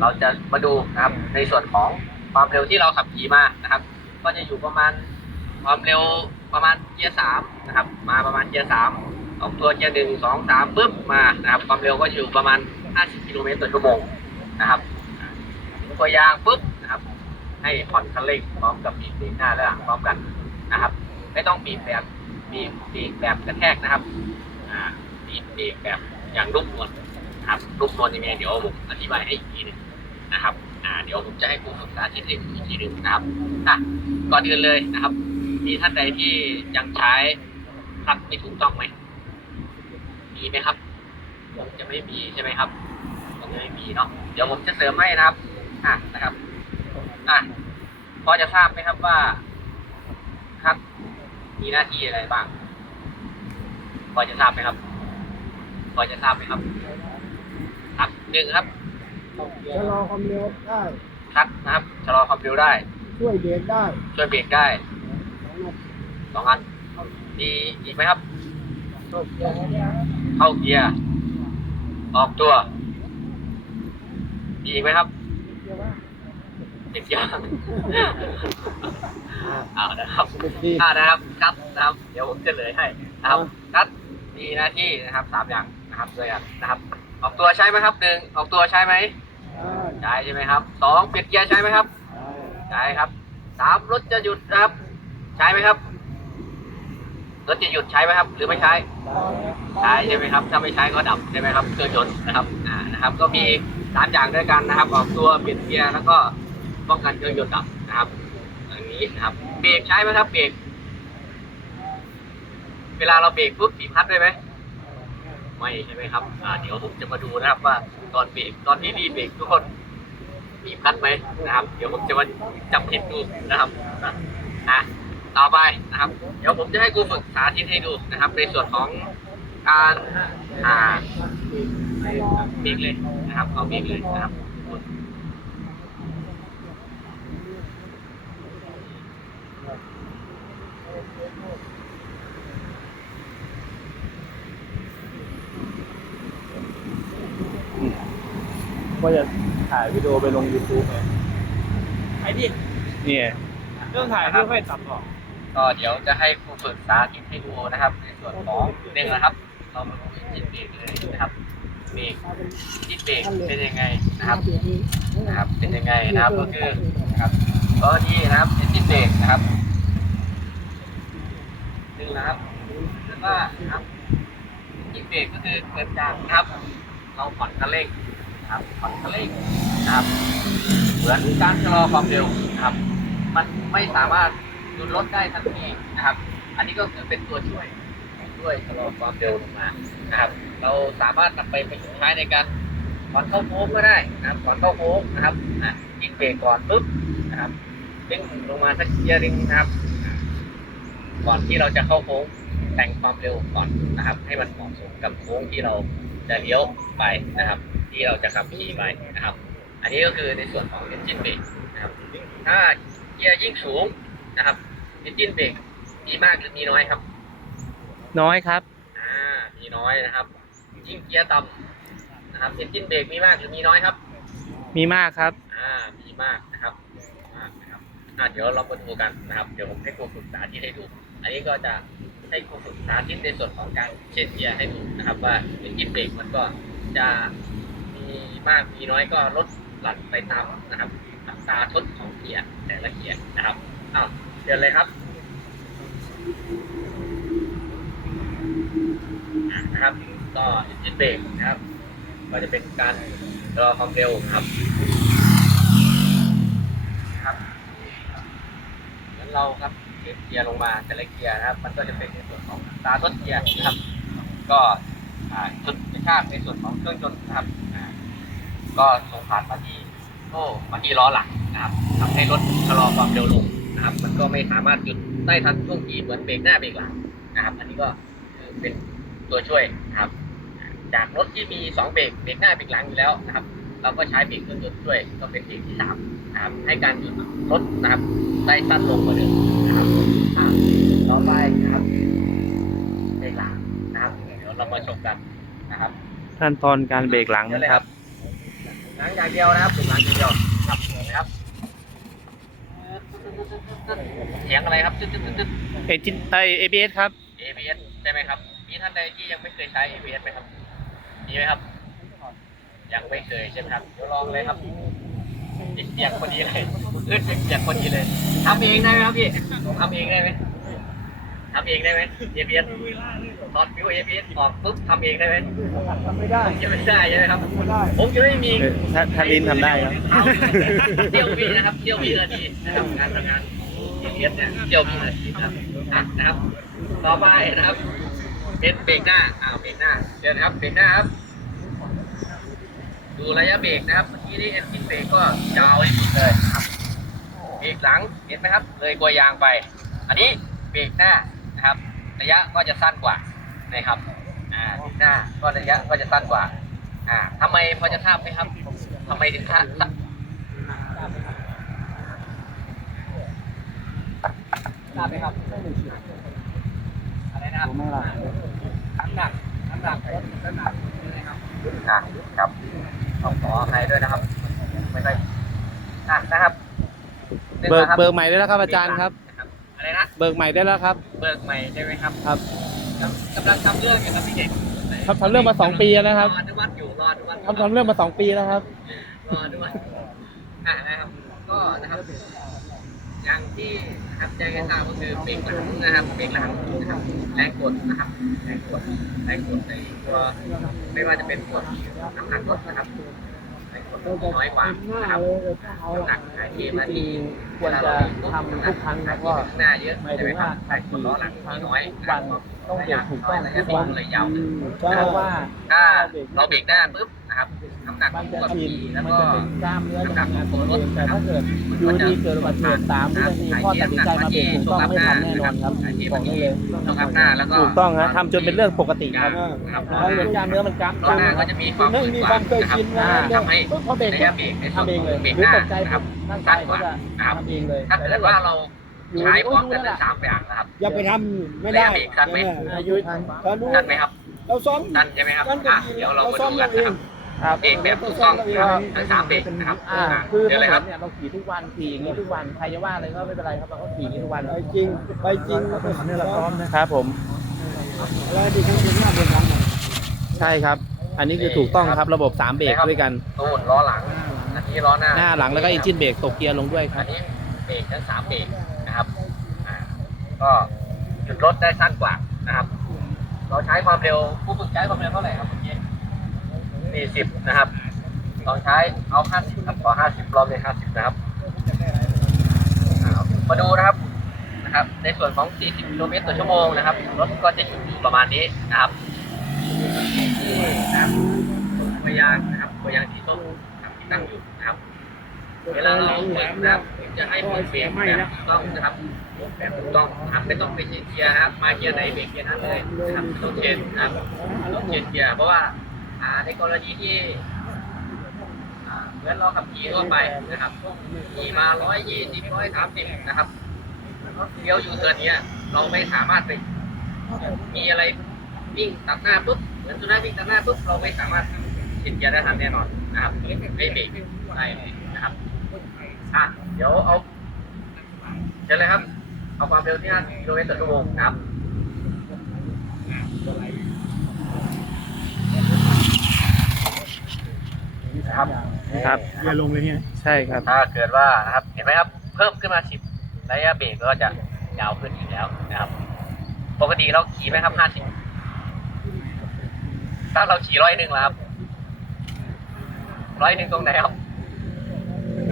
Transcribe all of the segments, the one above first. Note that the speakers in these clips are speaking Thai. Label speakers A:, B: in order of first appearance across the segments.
A: เราจะมาดูนะครับในส่วนของความเร็วที่เราขับขี่มานะครับ ก็จะอยู่ประมาณความเร็วประมาณเกียร์สามนะครับ มาประมาณเกียร์สามออกตัวเกียร์หนึ่งสองสามปุ๊บมานะครับ ความเร็วก็อยู่ประมาณ 50 กิโลเมตรต่อชั่วโมงนะครับถึงตัวยางปุ๊บนะครับ ให้ผ่อนคันเร่งพร้อมกับบีบเบรกหน้าและหลังพร้อมกันนะครับ ไม่ต้องบีบแบบบีบเบรกแบบกระแทกนะครับอ่าบีบเบรกแบบอย่างนุ่มนวล นะครับนุ่มนวลยังไงเดี๋ยวผมอธิบายให้อีกทีนึงนะครับอ่าเดี๋ยวผมจะให้ครูฝึกสาธิตให้ดูอีกทีหนึงนะครับอะก่อนอื่นเลยนะครับ มีท่านใดที่ยังใช้คลัตช์ไม่ถูกต้องไหมมีไหมครับคงจะไม่มีใช่ไหมครับคงจะไม่มีเนาะเดี๋ยวผมจะเสริมให้นะครับอะนะครับอะพอจะทราบไหมครับว่าคลัตช์มีหน้าที่อะไรบ้างพอจะทราบไหมครับพอจะทราบไหมครับ ครับหนึ่งครับ
B: ชะลอความเร็วได้
A: คลัตช์นะครับชะลอความเร็วได้
B: ช่วยเบรกได้
A: ช่วยเบรกได้
B: สองนัด
A: สองอันมีอีกไหมครับ
B: เข้าเกียร์เนี่ย
A: เข้าเกียร์ออกตัวมีอีกไหมครับ
B: เกียร์ว่า
A: เด็กยางเอานะครับ
B: เป็นที
A: อ่านะครับครับนะครับ เดี๋ยวผมจะเลยให้นะครับครับมีหน้าที่นะครับสามอย่างนะครับตัวอย่างนะครับ ออกตัวใช้ไหมครับหนึ่งออกตัวใช้ไหมใช้ใช่ไหมครับสองเปลี่ยนเกียร์ใช้ไหมครับใช่ครับสามรถจะหยุดครับ ใช้ไหมครับรถจะหยุดใช้ไหมครับ หรือไม่ใช้ใช้ใช่ไหมครับ ถ้าไม่ใช้ก็ดับใช่ไหมครับเครื่องยนต์นะครับอ่านะครับ ก็มีสามอย่างด้วยกันนะครับ ออกตัวเปลี่ยนเกียร์แล้วก็ป้องกันเครื่องยนต์ดับนะครับอย่างนี้นะครับเบรกใช้ไหมครับเบรกเวลาเราเบรกปุ๊บบีบคลัดได้ไหม ไม่ใช่ไหมครับอ่าเดี๋ยวผมจะมาดูนะครับว่าตอนเบรกตอนที่รีเบรกทุกคนมีพัดไหมนะครับ เดี๋ยวผมจะมาจับผิดดูนะครับอะต่อไปนะครับ เดี๋ยวผมจะให้ครูฝึกสาธิตให้ดูนะครับ ในส่วนของการอ่าเบรกเลยนะครับเอาเบรกเลยนะครับ
C: ว่าจะถ่ายวิดีโอไปลง YouTube ไง
B: ไอ้ดิ
C: เนี่ย
B: เรื่องถ่ายไม่ค่อยตัดหรอก
A: ก็เดี๋ยวจะให้ครูฝึกสาธิตให้ดูนะครับ ในส่วนของหนึ่งนะครับ เรามาดูจิตเบรกเลยนะครับเบรกจิตเบรกเป็นยังไงนะครับนะครับ เป็นยังไงนะครับก็คือนะครับก็นี่นะครับเป็นจิตเบรกนะครับหนึ่งนะครับแล้วก็นะครับจิตเบรกก็คือเกิดจากนะครับ เราผ่อนคันเร่ง นะครับผ่อนคันเร่งนะครับ เหมือนการชะลอความเร็วนะครับ มันไม่สามารถหยุดรถได้ทันทีนะครับ อันนี้ก็คือเป็นตัวช่วยช่วยชะลอความเร็วลงมานะครับ เราสามารถนำไปประยุกต์ใช้ในการถอนเข้าโค้งก็ได้นะครับถอนเข้าโค้งนะครับอะยิงเบรกก่อนปุ๊บนะครับเด้งลงมาสักเกียร์นึงนะครับ ก่อนที่เราจะเข้าโค้งแต่งความเร็วก่อนนะครับ ให้มันเหมาะสมกับโค้งที่เรา จะเลี้ยวไปนะครับ ที่เราจะขับขี่ไปนะครับ อันนี้ก็คือในส่วนของ engine brake นะครับ ถ้าเกียร์ยิ่งสูงนะครับ engine brake มีมากหรือมีน้อยครับ
C: น้อยครับ
A: อ่า มีน้อยนะครับ ยิ่งเกียร์ต่ำนะครับ engine brake มีมากหรือมีน้อยครับ
C: มีมากครับ
A: อ่า มีมากนะครับมากนะครับอ่าเดี๋ยวเรามาดูกันนะครับ เดี๋ยวผมให้ครูฝึกสาธิตให้ดู อันนี้ก็จะ ให้ครูฝึกสาธิตในส่วนของการเช็ดเกียร์ให้ดูนะครับ ว่า engine brake มันก็จะมีมากมีน้อยก็ลดหลั่นไปตามนะครับอัตราทดของเกียร์แต่ละเกียร์นะครับอ้าวเดินเลยครับนะครับก็ engine brake นะครับ ก็จะเป็นการรอความเร็วครับครับเหมือนเราครับ เกียร์ลงมาแต่ละเกียร์นะครับ มันก็จะเป็นในส่วนของตาทดเกียร์นะครับ ก็จุดกระชากในส่วนของเครื่องยนต์นะครับ ก็ส่งผ่านมาที่โซ่มาที่ล้อหลังนะครับทำให้รถชะลอความเร็วลงนะครับ มันก็ไม่สามารถหยุดได้ทันช่วงที่เหมือนเบรกหน้าเบรกหลังนะครับ อันนี้ก็คือเป็นตัวช่วยนะครับ จากรถที่มีสองเบรกเบรกหน้าเบรกหลังอยู่แล้วนะครับ เราก็ใช้เบรกเครื่องยนต์ด้วยก็เป็นเบรกที่สามนะครับให้การหยุดรถนะครับได้สั้นลงกว่าเดิมนะครับ อะต่อไปนะครับเบรกหลังนะครับเดี๋ยวเรามาชมกันนะครับ
C: ขั้นตอนการเบรกหลังนะครับ
A: นหลังอย่างเดียวนะครับฝึกหลังอย่างเดียวครับนะครับเสียงอะไรครับตึ๊ดตึ๊ดตึ๊ดตึ๊ด
C: เอจินไอเอบีเอสครับ
A: ABS ใช่ไหมครับมีท่านใดที่ยังไม่เคยใช้ ABS ไหมครับมีไหมครับ ยังไม่เคยใช่ไหมครับเดี๋ยวลองเลยครับจิตเปียกพอดีเลยขึ้นจิตเปียกพอดีเลย ทำเองได้ไหมครับพี่ทำเองได้ไหมทำเองได้ไหม ABS ตอนฟิว ABS ออกปุ๊บทำเองได้ไหม
B: ทำไม่ได้
A: ยังไม่ได้ใช่ไหมครับ
B: ไม่ได้
A: ผมจะไม่มี
C: เออถ้าถ้าลิ้นทำได้ครับ
A: เที่ยววินะครับเที่ยววินาทีนะครับการทำงาน ABS เนี่ยเที่ยววินาทีนะครับอะนะครับ ต่อไปนะครับเป็นเบรกหน้าอ่าเบรกหน้าเชิญครับเบรกหน้าครับดูระยะเบรกนะครับเมื่อกี้นี้เอ็นจินเบรกก็ยาวที่สุดเลยครับ เบรกหลังเห็นไหมครับ เลยกลัวยางไป อันนี้เบรกหน้านะครับ ระยะก็จะสั้นกว่านะครับอ่ากหน้าก็ระยะก็จะสั้นกว่า อ่าทำไมพอจะทราบไหมครับทำไมถึงทราบทราบไหมครับอะไรนะครับน้ำหนักน้ำหนักรถน้ำหนักนะครับอะครับต้องขออภัยด้วยนะครับ ไม่ค่อยอะนะครับ นึ่ง
C: เบิก
A: นะครับ
C: เบิกใหม่ได้แล้วครับอาจารย์ครับ
A: อะไรนะ
C: เบิกใหม่ได้แล้วครับ
A: เบิกใหม่ใช่ไหมครับ
C: ครับ
A: กำลังทำเรื่องอยู่ครับพี่เด็ก
C: ครับทำเรื่องมาสองปีแล้วนะครับ
A: รออนุมัติอยู่รออนุมัติยู่
C: ทำทำเรื่องมาสองปีแล้วครับ
A: รออนุมัติอะนะครับ ก็นะครับ อย่างที่นะครับแจ้งให้ทราบก็คือเบรกหลังนะครับเบรกหลังนะครับแรงกดนะครับแรงกดแรงกดในตัวไม่ว่าจะเป็นกดน้ำหนักรถนะครับแรงกด น้อยกว่านะครับน้ำหนักที่มาที่
C: ควรจะทำทุกครั้งนะก็
A: หน้าเยอะ
C: หมาย
A: ใช่
C: ถึ
A: ไหม
C: ง
A: ครั
C: ว่า
A: บแรงกดล้อหลังมีน้อย
C: วันต้องเบรกถูกต้อง
A: ระ
C: ทุ
A: ยะ
C: ก
A: เบร
C: วั
A: ก
C: น
A: เลยยาวขึ้น
C: เพราะว่า
A: ถ้าเราเบรกหน้าปุ๊บ นะครับน้ำหนัก
C: มัน
A: ตัว
C: จะ
A: ขี่
C: ชิน
A: แล้ว
C: มัน
A: ก็
C: จะเป็นกล้ามเนื้อจะทำงานปกติแต่ถ้าเกิดอยู่ดีเกิดอุบัติเหตุสามวินาทีพ่อตัดสินใจมาเบรกถูกต้องไม่ทันแน่นอนครับบอกได้เลย
A: ต้องรับหน้าแล้วก็
C: ถูกต้องฮะทำจนเป็นเรื่องปกติครับ
A: ครับ
C: ถ้าเกิดกล้ามเนื้อมันกล้าม
A: ล้อหน้าก็จะมีความ
B: ไม่มีความเคยชินนะ
A: ทำให้
C: ปุ๊บพอเบรก
A: ระยะเบรกในส่วน
C: ทำเอง
A: ข
C: เล
A: อยงเบรก
C: หรื
A: ห
C: อ
A: น้า
C: ตกใจ
A: นะครับ
C: ร่าง
A: สั้
C: กานย
A: ก
C: ก็
A: ว่า
C: จะ
A: นะครับ
C: ทำเองเลย
A: ถ้าเกิดว่าเราใช้พร้อมกันทั้งสามอย่างนะครับ
B: อย่าไปทำไม่ได้
A: ระยะเบรกสั้นไหม
C: อายุ
B: เราดู
A: สั้นไหมครับ
B: เราซ้อม
A: สั้นใช่ไหมครับ
B: สั้นก็
A: อะ
B: ดี
A: เดี๋ยวเรา
B: เรา
A: มา
B: ซ้อ
A: ดู
B: ม
A: กั
B: เรา
A: น
B: เอ
A: นะ ครับ
B: ง
A: เบรกแบบถูกต้องนะครับทั้งสามเบรกนะครับ
C: อ่า
A: อะ
C: คือ
A: เดี๋ยวเลย
C: ถ
A: คนรับ
C: นเนี่ยเราขี่ทุกวันขี่อย่างนี้ทุกวันใครจะว่าอะไรก็ไม่เป็นไรครับเราก็ขี่อย่างนี้ทุกวัน
B: ไปจริงไปจริงเราไปซ้อม
C: ครับผม
B: แล้วดีครั้งที่หน้าบนนั้น
C: ใช่ครับ อันนี้คือถูกต้องครับระบบสามเบรกด้วยกัน
A: ตูนล้อหลัง อันนี้ล้อหน้า
C: หน้าหลังแล้วก็อินจินเบรกตกเกียร์ลงด้วยค
A: อั
C: รับ
A: นนี้เบรกทั้งสามเบรกนะครับอ่าก็หยุดรถได้สั้นกว่านะครับ เราใช้ความเร็วผู้ฝึกใช้ความเร็วเท่าไหร่ครับเมื่อกี้ สี่สิบนะครับลองใช้เอาห้าสิบครับขอห้าสิบรอบเลยห้าสิบนะครับ มาดูนะครับนะครับ ในส่วนของ 40 กิโลเมตรต่อชั่วโมงนะครับ รถก็จะหยุดอยู่ประมาณนี้นะครับนะครับตัวยางนะครับตัวยางสีส้มนที่ตั้งอยู่นะครับ เวลาเราเปิดนะครับจะให้เปิดเบรกแบบถูกต้องนะครับแบบถูกต้องนะครับไม่ต้องไปเชียร์นะครับ มาเกียร์ไหนเบรกเกียร์นั้นเลยนะครับต้องเชนนะครับต้องเชนเกียร์เพราะว่า อ่าในกรณีที่อ่าเหมือนเราขับขี่ทั่วไปนะครับขี่มา120 130นะครับเลี้ยวอยู่เทิร์นเนี้ยเราไม่สามารถไปมีอะไรวิ่งตัดหน้าปุ๊บเหมือนสุนัขวิ่งตัดหน้าปุ๊บเราไม่สามารถเชนเกียร์ได้ทันแน่นอนนะครับไม่เบรกได้นะครับอะเดี๋ยวเอาเชิญเลยครับ เอาความเร็วที่50กิโลเมตรต่อชั่วโมงครับ นะครับ
C: ครับ
B: อย่าลงเลยเนี่ย
C: ใช่ครับ
A: ถ้าเกิดว่านะครับเห็นไหมครับ เพิ่มขึ้นมา10ระยะเบรกก็จะยาวขึ้นอีกแล้วนะครับ ปกติเราขี่ไหมครับ50ถ้าเราขี่ร้อยหนึ่งแล้วครับร้อยหนึ่งตรงไหนครับ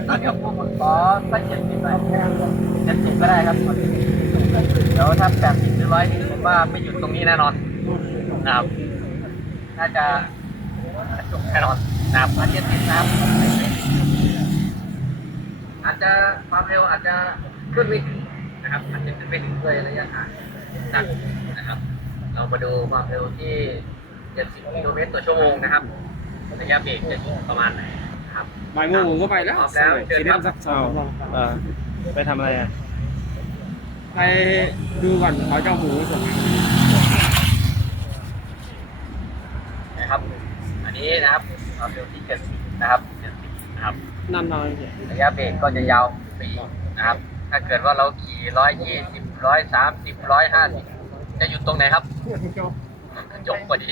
A: แล้วเดี๋ยวพวกผมขอสักเจ็ดสิบหน่อยเจ็ดสิบก็ได้ครับเดี๋ยวถ้าแปดสิบหรือร้อยนี่ผมว่าไม่หยุดตรงนี้แน่นอนนะครับ น่าจะจบแน่นอน นะครับเจ็ดสิบนะครับอาจจะความเร็วอาจจะขึ้นไม่ถึงนะครับอาจจะขึ้นไม่ถึงด้วยระยะทางสั้นนะครับ เรามาดูความเร็วที่70กิโลเมตรต่อชั่วโมงนะครับระยะเบรกจะอยู่ประมาณไหนนะครับ
B: บ่ายโมงผมก็ไปแล้ว
A: พร้อมแล้วเชิญครับ
B: สักสองรอบ
C: เออไปทำอะไรอะ
B: ไปดูก่อนเขาเจ้าหมูส่งมา
A: นะครับ อันนี้นะครับ ความเร็วที่70นะครับ70นะครับ
B: นั่นน้อย
A: ระยะเบรกก็จะยาวไปอีกนะครับ ถ้าเกิดว่าเราขี่ร้อยยี่สิบร้อยสามสิบร้อยห้าสิบจะหยุดตรงไหนครับกระจกพอดี